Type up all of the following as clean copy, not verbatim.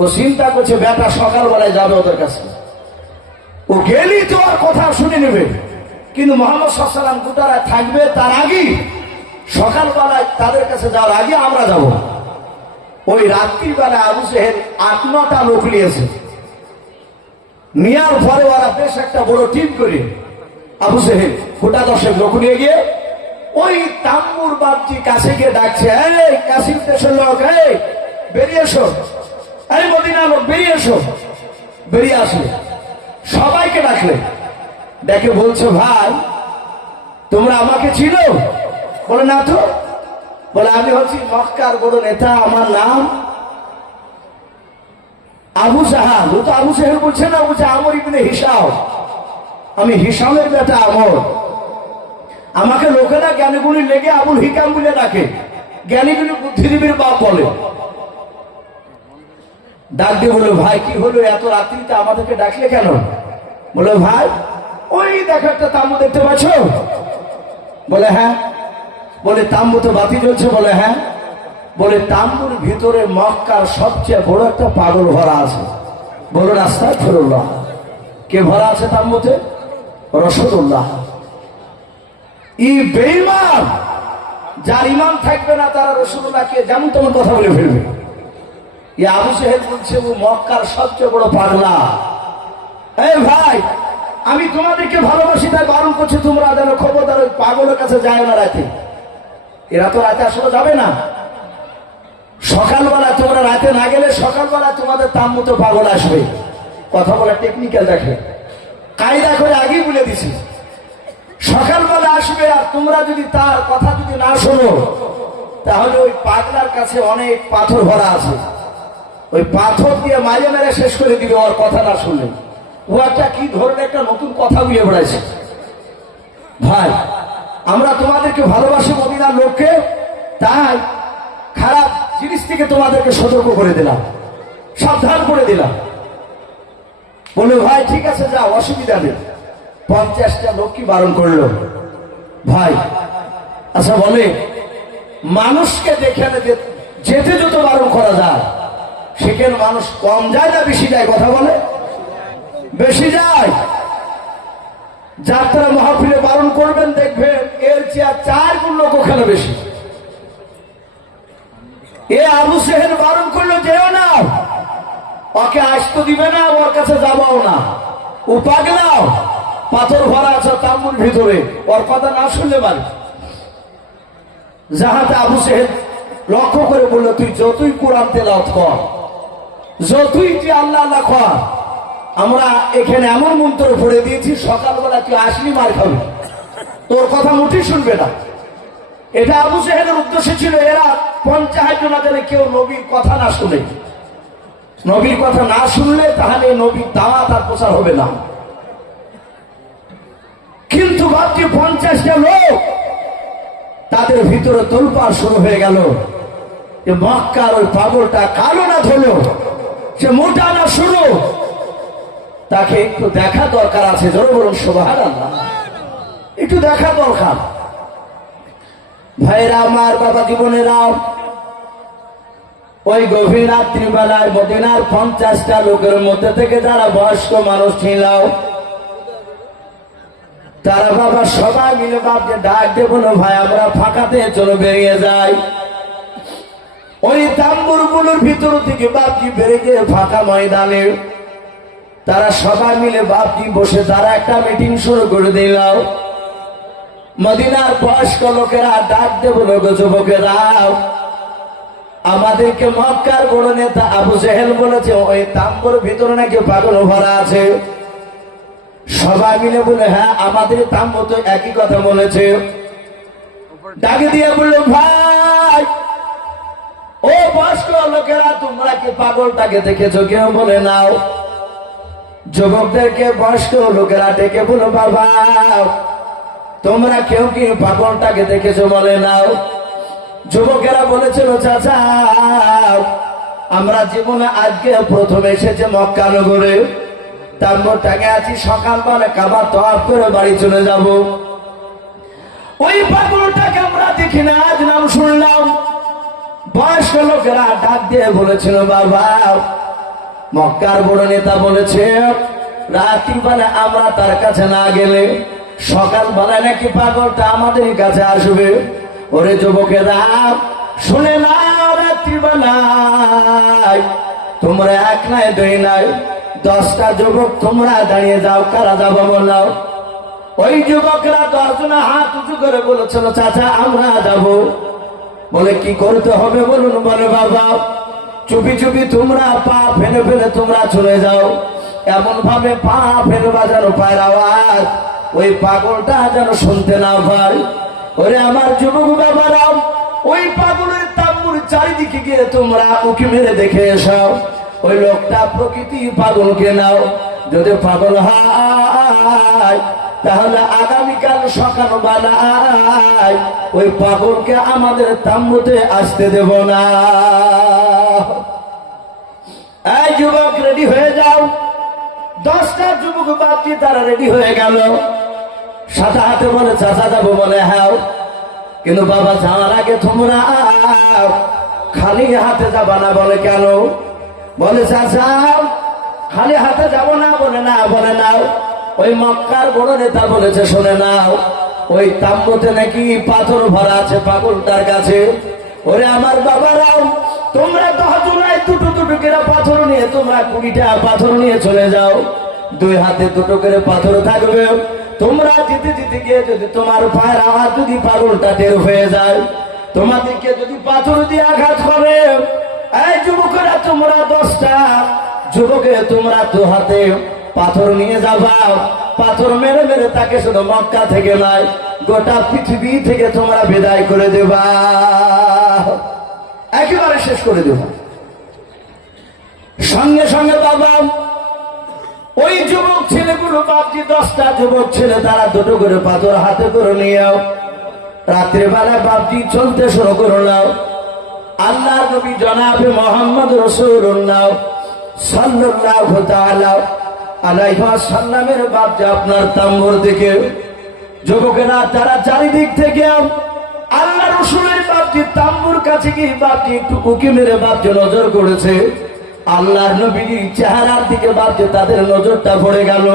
ও চিন্তা করছে বেটা সকালবেলায় যাবে ওদের কাছে, ও গেলি তো আর কথা শুনে নেবে, কিন্তু মোহাম্মদ সাল্লাল্লাহু আলাইহি ওয়াসাল্লাম গোটারা থাকবে, তার আগে সকালবেলায় তাদের কাছে যাওয়ার আগে আমরা যাব। ওই রাত্রিবেলা আবু জেহেল ৮-৯টা লোক নিয়েছে, নেওয়ার পরে ওরা বেশ একটা বড় টিম করে আবু জেহেল গোটা 10 লোক নিয়ে গিয়ে ওই তাম্বুর বাপজি কাছে গিয়ে ডাকছে, এই কাসিম দেশের লোক, এই বেরিয়ে এসো, এই মদিনার লোক বেরিয়ে এসো। বেরিয়ে আসলে সবাইকে ডাকলে, ডেকে বলছে, ভাই তোমরা আমাকে চিনো? বলে না তো। বলে আমি হচ্ছি মক্কার বড় নেতা, আমার নাম আবু জাহাল। ও তো আবু জাহেল বলছে না, বলছে আমর ইবনে হিশাম, আমি হিশামের বেটা আমর। আমাকে লোকেরা জ্ঞানীগুলি লেগে আবুল হিকাম বলে ডাকে, জ্ঞানীগুলি বুদ্ধিজীবীর বাপ বলে। ডাক দিয়ে বলে, ভাই কি হলো এত রাত্রিতে আমাদেরকে ডাকলে কেন? বলে ভাই ওই দেখো একটা তাম্বু দেখতে পাচ্ছ? বলে হ্যাঁ। বলে তাম্বুতে বাতি জ্বলছে? বলে হ্যাঁ। বলে তাম্বুর ভিতরে মক্কার সবচেয়ে বড় একটা পাগল ভরা আছে। বলুন আস্তাগফিরুল্লাহ। কে ভরা আছে তাম্বুতে? রাসূলুল্লাহ। ই বেঈমান, যার ঈমান থাকবে না তারা রাসূলুল্লাহকে যেমন তেমন কথা বলে ফেলবে। ই আবু জেহেল বলছে ও মক্কার সবচেয়ে বড় পাগলা। এই ভাই আমি তোমাদেরকে ভালোবাসি তাই বারণ করছি, তোমরা যেন খবরদার ওই পাগলের কাছে যায় না রাতে। এরা তো রাতে আসলে যাবে না। সকালবেলা তোমরা রাতে না গেলে সকালবেলা তোমাদের তাম্বুতে পাগল আসবে। কথা বলা টেকনিক্যাল দেখে, কায়দা করে আগেই বলে দিছি। সকালবেলা আসবে, আর তোমরা যদি তার কথা যদি না শোনো তাহলে ওই পাগলার কাছে অনেক পাথর ভরা আছে, ওই পাথর দিয়ে মাঝে মেরে শেষ করে দিবে ওর কথা না শুনলে। ও একটা কি ধরনের একটা নতুন কথা বুঝে বেড়াইছে। ভাই আমরা তোমাদেরকে ভালোবাসি মদিনার লোককে, তাই খারাপ জিনিস থেকে তোমাদেরকে সতর্ক করে দিলাম, সাবধান করে দিলাম। বলে ভাই ঠিক আছে যাও, অসুবিধা নেই। 50টা লোক কি বারণ করলো ভাই? আচ্ছা বলে মানুষকে যেখানে যেতে যত বারণ করা যায় সেখানে মানুষ কম যায় না বেশি যায়? কথা বলে বেশি যায়। যাত্রা মাহফিলে বারণ করবেন, দেখবেন এর চেয়ে 4 গুণ লোক ওখানে বেশি। এ আবু জেহেল বারণ করলো যেও না, ওকে আসতে দিবে না, ওর কাছে যাবাও না। ও পাগলাও, পাথর ভরা আছে তাম্বুর ভিতরে, ওর কথা না শুনলে পারে। যাহাতে আবু জেহেল লক্ষ্য করে বললো, তুই যতই কোরআন তেলাওয়াত কর, যতই তুই আল্লাহ আল্লাহ কর, আমরা এখানে এমন মন্ত্র পড়ে দিয়েছি সকালবেলা তুই আসলি মার খাবি, তোর কথা মুঠি শুনবে না। এটা আবু জেহেলের উদ্দেশ্য ছিল এরা 50 জনের কেউ নবীর কথা না শুনে। নবীর কথা না শুনলে তাহলে নবীর দাওয়াত আর প্রচার হবে না। কিন্তু ভাবছি 50টা লোক, তাদের ভিতরে তোলপাড় শুরু হয়ে গেল যে মক্কার ওই পাগলটা কালো না ধরলো, সে মোটা না শুনো, তাকে একটু দেখা দরকার আছে। জোরে বলুন সুবহানাল্লাহ। একটু দেখা দরকার। ভাইরা আমার, বাবা জীবনেরা, ওই গভীর রাত্রিবেলায় মদিনার 50টা লোকের মধ্যে থেকে যারা বয়স্ক মানুষ ছিল তারা বাবা সবাই মিলে বাপকে ডাক দেব না, ভাই আমরা ফাঁকাতে চলো বেরিয়ে যাই। ওই তাম্বুরগুলোর ভিতর থেকে বাপজি বেরিয়ে গিয়ে ফাঁকা ময়দানে তারা সবাই মিলে বাপজি বসে তারা একটা মিটিং শুরু করে দিল। মদিনার বয়স্ক লোকেরা ডাক দেব লোক, যুবকেরা আমাদেরকে মক্কার বড় নেতা আবু জেহেল বলেছে ওই তাম্বুর ভিতরে নাকি পাগল ভরা আছে। সবাই মিলে বলে হ্যাঁ আমাদের তাম্বু তো একই কথা বলেছে। ডাকে দিয়ে বললো, ভাই ও বয়স্ক লোকেরা তোমরা কি পাগলটাকে দেখেছো? কেউ বলে নাও। যুবকদেরকে বয়স্ক লোকেরা ডেকে বলো, বাবা তোমরা কেউ কি পাগলটাকে দেখেছো? বলে নাও। যুবকেরা বলেছিল, চাচা আমরা জীবনে আজকে প্রথম এসেছে মক্কা নগরে, তাম্বুটাকে আছি, সকালবেলা কাবা তওয়াফ করে বাড়ি চলে যাব। ওই পাগলটাকে আমরা দেখি না, আজ নাম শুনলাম। বয়স্ক লোকেরা ডাক দিয়ে বলেছিল, বাবা মক্কার বড় নেতা বলেছে রাত্রিবেলা আমরা তার কাছে না গেলে সকালবেলা নাকি পাগলটা আমাদের কাছে আসবে। ওরে যুবকেরা শুনে না, রাত্রিবেলায় তোমরা এক নাই দুই নাই 10টা যুবক তোমরা দাঁড়িয়ে যাও, কারা যাবো বলো? ওই যুবকরা 10 জনা হাত উঁচু করে বলেছিল চাচা আমরা যাব। বলে কি করতে হবে বলুন? বলে বাবা চুপি চুপি তোমরা পা ফেলে ফেলে তোমরা চলে যাও, এমন ভাবে পা ফেলে বাজানো পায়ের আওয়াজ ওই পাগলটা যেন শুনতে না পায়। ওরে আমার যুবক বাবারাও, ওই পাগলের তাম্বুর চারিদিকে গিয়ে তোমরা উকি মেরে দেখে এসো ওই লোকটা প্রকৃতি পাগলকে নাও। যদি পাগল হয় তাহলে আগামীকাল সকালবেলায় ওই পাগলকে আমাদের তাম্বুতে আসতে দেব না। এই যুবক রেডি হয়ে যাও। 10টা যুবক বাপজি তারা রেডি হয়ে গেল। সাথে হাতে বলে চাচা যাবো, বলে হ্যাঁ, কিন্তু বাবা যাওয়ার আগে তোমরা খালি হাতে যাবা না। বলে কেন? বলে চাচা খালি হাতে যাব না। বলে না, বলে নাও। ওই মক্কার বড় নেতা বলেছে শোনে নাও, ওই তাম্বুতে নাকি পাথর ভরা আছে পাগলটার কাছে। ওরে আমার বাবারাও, তোমরা 10 জনায় দুটো দুটো করে পাথর নিয়ে তোমরা 20টা পাথর নিয়ে চলে যাও। 2 হাতে 2টো করে পাথর থাকবে। তোমরা যেতে যেতে গিয়ে যদি তোমার পায়ের আঘাত যদি পাগলটা টের হয়ে যায়, তোমাদেরকে যদি পাথর দিয়ে আঘাত করে, এই যুবকেরা তোমরা 10টা যুবকে তোমরা 2 হাতে পাথর নিয়ে যাবা। পাথর মেরে মেরে তাকে শুধু মক্কা থেকে নয় গোটা পৃথিবী থেকে তোমরা বিদায় করে দেবা, একেবারে শেষ করে দেবা। সঙ্গে সঙ্গে বাবা ওই যুবক ছেলেগুলো বাপজি 10টা যুবক ছেলে তারা 2টো করে পাথর হাতে করে নিয়ে রাত্রেবেলায় বাপজি চলতে শুরু করলাম। আল্লাহর নবী জনাবে মুহাম্মদ রাসূলুল্লাহ সাল্লাল্লাহু তাআলা আলাইহি ওয়াসাল্লামের বাপজি আপনার তাম্বুর দিকে যুবকেরা তারা চারিদিক থেকে আল্লাহ রাসূলের বাপজি তাম্বুর কাছে গিয়ে বাপজি একটু উকি মেরে বাপজি নজর করেছে। আল্লাহর নবীর চেহারার দিকে বাপজি তাদের নজরটা পড়ে গেল।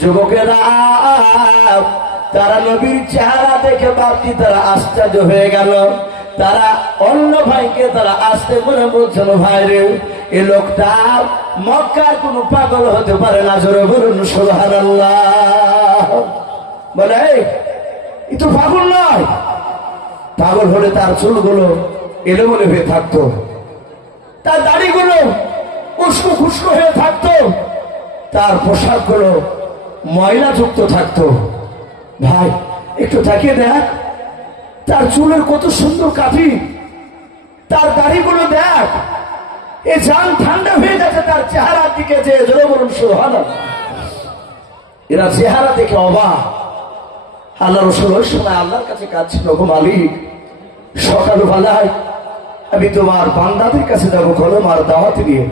যুবকেরা তারা নবীর চেহারা দেখে বাপজি তারা আশ্চর্য হয়ে গেল। তারা অন্য ভাইকে তারা আসতে করে বলছেন ভাই রে, এই লোকটা মক্কার কোন পাগল হতে পারে না। জোরে বলুন সুবহানাল্লাহ। বলে এই তো পাগল নয়, পাগল হলে তার চুলগুলো এলোমেলো হয়ে থাকতো, তার দাড়িগুলো উস্কো খুস্কো হয়ে থাকতো, তার পোশাকগুলো ময়লা যুক্ত থাকতো। ভাই একটু তাকিয়ে দেখ, তার চুলের কত সুন্দর কাঠি, তার দাড়িগুলো দেখ, এই জান ঠান্ডা হয়ে যাচ্ছে তার চেহারার দিকে। যে জোরে বলুন সুবহানাল্লাহ। এরা চেহারা দেখে অবাক। আল্লাহ রাসূল ওই সময় আল্লাহর কাছে কাঁদছিল, গো মালিক সকালবেলায় আমি তোমার বান্দাদের কাছে যাবো কলমার দাওয়াত নিয়ে।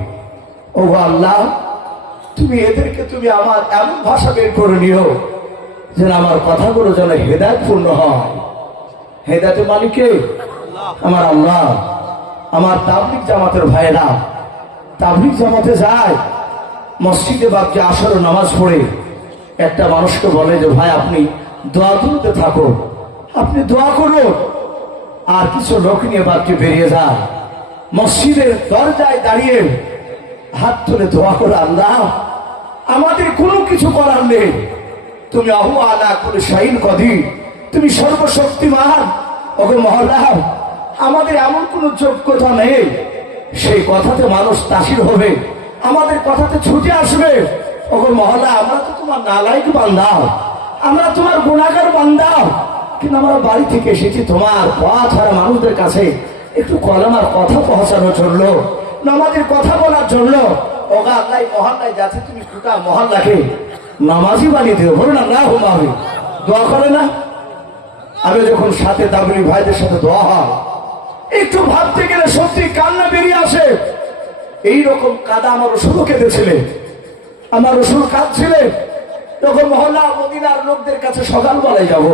ও আল্লাহ তুমি এদেরকে তুমি আমার এমন ভাষা বের করে নিও যেন আমার কথাগুলো যেন হেদায়েতপূর্ণ হয়। হেদায়েতের মালিক কে? আমার আল্লাহ। আমার তাবলীগ জামাতের ভাইয়েরা তাবলীগ জামাতে যায়, মসজিদে বাপজি আসর নামাজ পড়ে একটা মানুষকে বলে যে ভাই আপনি দোয়া তুলতে থাকো, আপনি দোয়া করুন। আর কিছু লোক নিয়ে বাপজি বেরিয়ে যায়, মসজিদের দরজায় দাঁড়িয়ে হাত তুলে দোয়া করে, আল্লাহ আমাদের কোনো কিছু করার নেই, তুমি আহু আলা কুল্লি শাইইন কদির, তুমি সর্বশক্তিমান। ওকে মহল্লা আমাদের এমন কোন যোগ্যতা নেই সেই কথাতে মানুষ তাসির হবে, আমাদের কথাতে ছুটে আসবে। ওকে মহল্লা আমরা তো তোমার নালায়েক বান্দা, আমরা তোমার গুনাহগার বান্দা, কিন্তু আমরা বাড়ি থেকে এসেছি তোমার পথ হারা মানুষদের কাছে একটু কলমার কথা পৌঁছানোর জন্য, নামাজের কথা বলার জন্য। ওগা আল্লাহ মহল্লায় যাচ্ছে, তুমি গোটা মহল্লাকে নামাজি বানিয়ে দিও। বলুন আল্লাহ হবে দোয়া করে না? আমি যখন সাথে তাবলীগ ভাইদের সাথে দোয়া হয় একটু ভাবতে গেলে সত্যি কান্না বেরিয়ে আসে। এইরকম কাদা আমার রসুলও কেঁদেছিলেন, আমার রসুল কাঁদছিলেন। তখন মহল্লা মদিনার লোকদের কাছে সকালবেলায় যাব,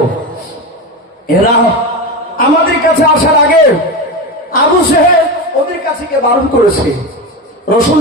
এরা আমাদের কাছে আসার আগে আবু সেহেল ওদের কাছে গিয়ে বারণ করেছে। রসুল